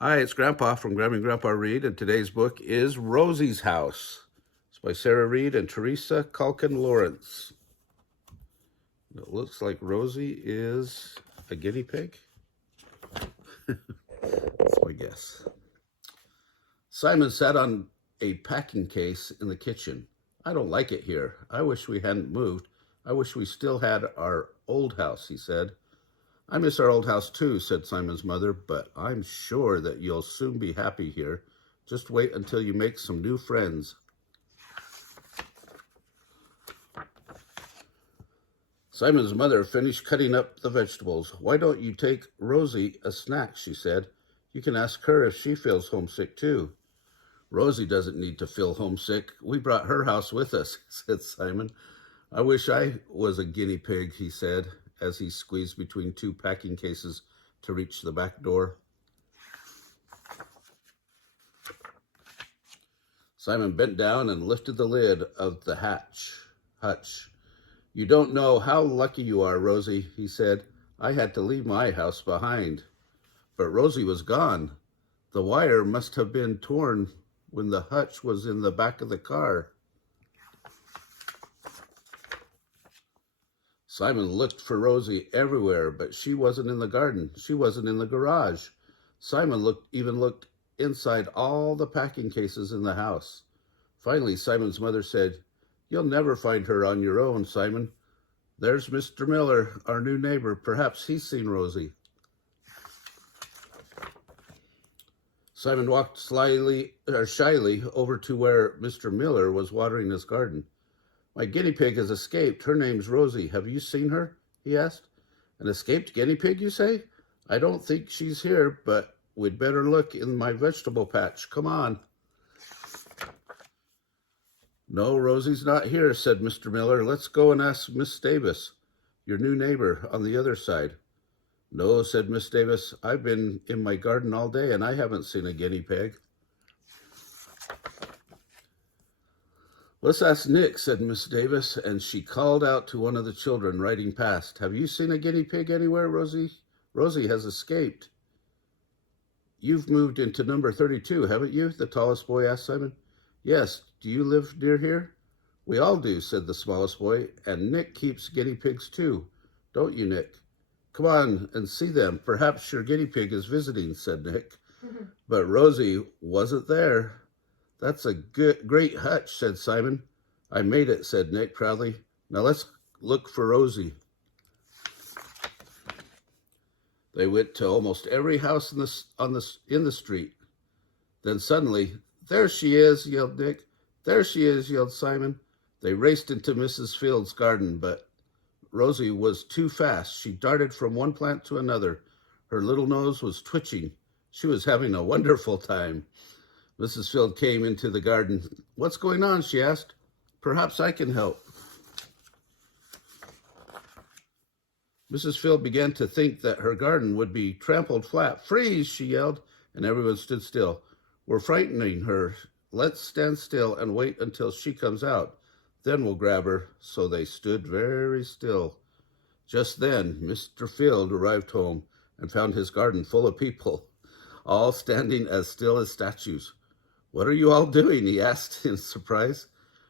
Hi, it's Grandpa from Grandma and Grandpa Read, and today's book is Rosie's House. It's by Susan Reid and Teresa Culkin-Lawrence. It looks like Rosie is a guinea pig. That's my guess. Simon sat on a packing case in the kitchen. I don't like it here. I wish we hadn't moved. I wish we still had our old house, he said. I miss our old house too, said Simon's mother, but I'm sure that you'll soon be happy here. Just wait until you make some new friends. Simon's mother finished cutting up the vegetables. Why don't you take Rosie a snack, she said. You can ask her if she feels homesick too. Rosie doesn't need to feel homesick. We brought her house with us, said Simon. I wish I was a guinea pig, he said, as he squeezed between two packing cases to reach the back door. Simon bent down and lifted the lid of the hutch. You don't know how lucky you are, Rosie, he said. I had to leave my house behind. But Rosie was gone. The wire must have been torn when the hutch was in the back of the car. Simon looked for Rosie everywhere, but she wasn't in the garden. She wasn't in the garage. Simon looked inside all the packing cases in the house. Finally, Simon's mother said, You'll never find her on your own, Simon. There's Mr. Miller, our new neighbor. Perhaps he's seen Rosie. Simon walked shyly over to where Mr. Miller was watering his garden. My guinea pig has escaped. Her name's Rosie. Have you seen her? He asked. An escaped guinea pig, you say? I don't think she's here, but we'd better look in my vegetable patch. Come on. No, Rosie's not here, said Mr. Miller. Let's go and ask Miss Davis, your new neighbor on the other side. No, said Miss Davis. I've been in my garden all day and I haven't seen a guinea pig. Let's ask Nick, said Miss Davis, and she called out to one of the children riding past. Have you seen a guinea pig anywhere, Rosie? Rosie has escaped. You've moved into number 32, haven't you? The tallest boy asked Simon. Yes. Do you live near here? We all do, said the smallest boy, and Nick keeps guinea pigs too. Don't you, Nick? Come on and see them. Perhaps your guinea pig is visiting, said Nick. But Rosie wasn't there. That's a great hutch, said Simon. I made it, said Nick proudly. Now let's look for Rosie. They went to almost every house in the street. Then suddenly, there she is, yelled Nick. There she is, yelled Simon. They raced into Mrs. Field's garden, but Rosie was too fast. She darted from one plant to another. Her little nose was twitching. She was having a wonderful time. Mrs. Field came into the garden. What's going on? She asked. Perhaps I can help. Mrs. Field began to think that her garden would be trampled flat. Freeze, she yelled, and everyone stood still. We're frightening her. Let's stand still and wait until she comes out. Then we'll grab her. So they stood very still. Just then, Mr. Field arrived home and found his garden full of people, all standing as still as statues. What are you all doing? He asked in surprise.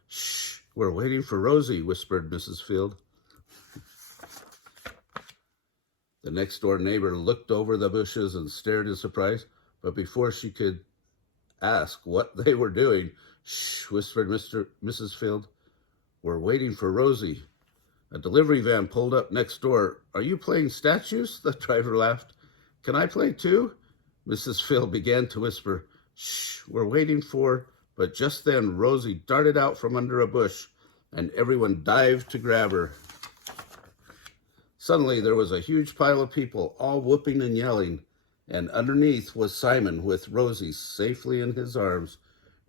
Shh, we're waiting for Rosie, whispered Mrs. Field. The next door neighbor looked over the bushes and stared in surprise, but before she could ask what they were doing, shh, whispered Mrs. Field. We're waiting for Rosie. A delivery van pulled up next door. Are you playing statues? The driver laughed. Can I play too? Mrs. Field began to whisper. Shh, we're waiting for... But just then, Rosie darted out from under a bush, and everyone dived to grab her. Suddenly, there was a huge pile of people, all whooping and yelling, and underneath was Simon with Rosie safely in his arms.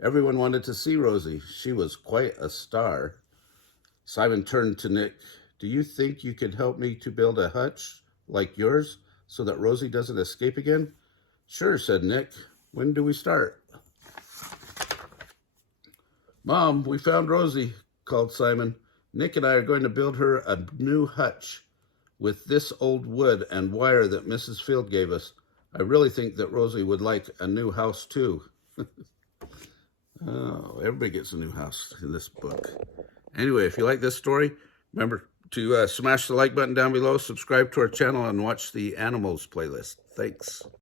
Everyone wanted to see Rosie. She was quite a star. Simon turned to Nick. Do you think you could help me to build a hutch like yours so that Rosie doesn't escape again? Sure, said Nick. When do we start? Mom, we found Rosie, called Simon. Nick and I are going to build her a new hutch with this old wood and wire that Mrs. Field gave us. I really think that Rosie would like a new house too. Oh, everybody gets a new house in this book. Anyway, if you like this story, remember to smash the like button down below, subscribe to our channel, and watch the animals playlist. Thanks.